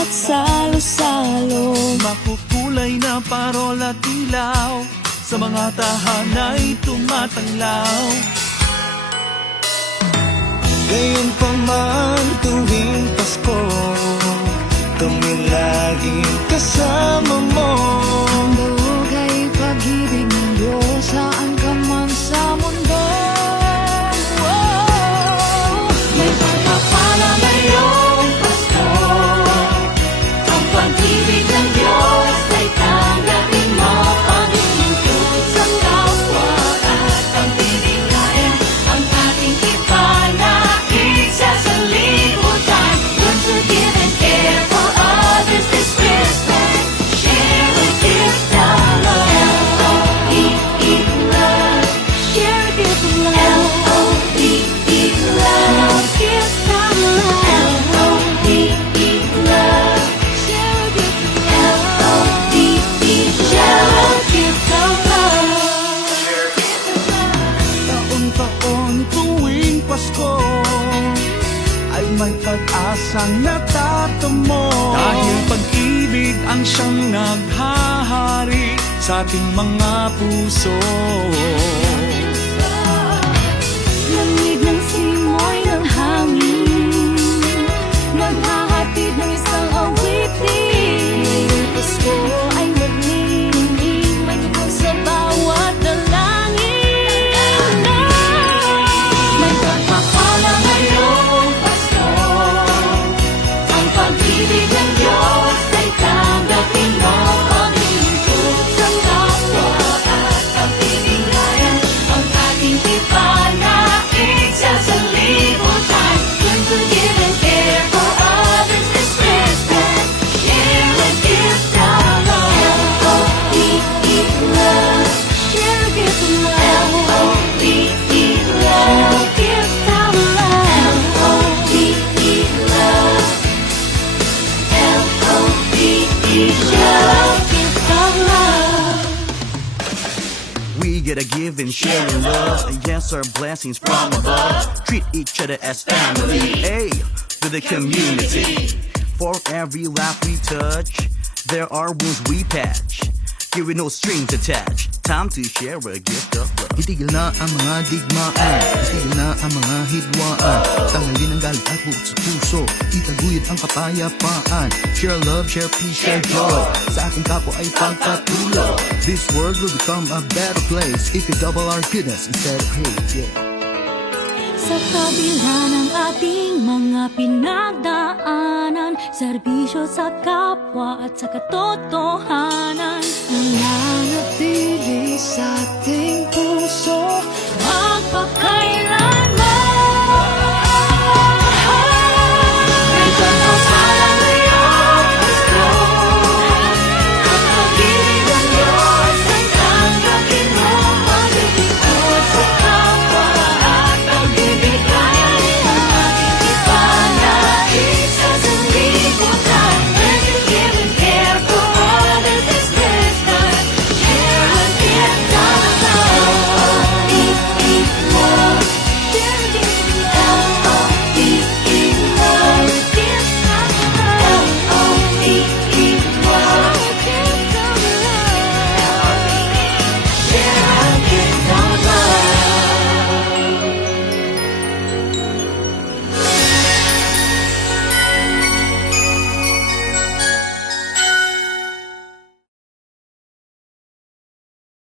at salo-salo. Makukulay na parola at ilaw, sa mga tahanay tumatanglaw. Gayon pa man tuwing Pasko, kami laging kasama mo. Handog ay pag-ibig ng Diyos saan ka man sa mundo. May pagpapala ngayong Pasko, ang pag-ibig ng Diyos ay tanggapin mo. Paglilingkod sa kapwa at ang bibigay ang ating ipanais sa sanlibutan. Learn to give and care for others this Christmas. Share a gift of love. L-O-V-E love. Share a gift of love. L-O-V-E love. Gift of love. L-O-V-E love. Share a gift of love. L-O-V-E share a gift of love. Taon-taon tuwing Pasko ay may pag-asang natatamo. Dahil pag-ibig ang siyang naghahari sa ating mga puso. Lamig ng simoy ng hangin, naghahatid ng isang awitin. Pasko ay maglilimlim, may tungkol sa bawat dalangin. May pagpapala ngayong Pasko, ang pag-ibig ng Diyos ay tanggapin mo. Paglilingkod sa kapwa at ang bibigay ang ating ipanais sa sanlibutan. Learn to give and care for others this Christmas. Share a gift of love. L-O-V-E love. Share a gift of love. L-O-V-E Share love. a gift of love. L-O-V-E love. L-O-V-E share a gift of love. We gotta give and share in love. Yes, our blessings from above. Treat each other as family. Hey, to the community. For every laugh we touch, there are wounds we patch. Here with no strings attached. Time to share a gift of love. Itigil na ang mga digmaan, itigil na ang mga hidwaan. Tanggalin ang galit at buot sa puso, itaguyod ang kapayapaan. Share love, share peace, share joy. Sa ating kapwa ay pagpatuloy. This world will become a better place if we double our goodness instead of hate. Yeah. Sa kabila ng ating mga pinagdaanan, serbisyo sa kapwa at sa katotohanan, nananatili sa ating puso, magpakaya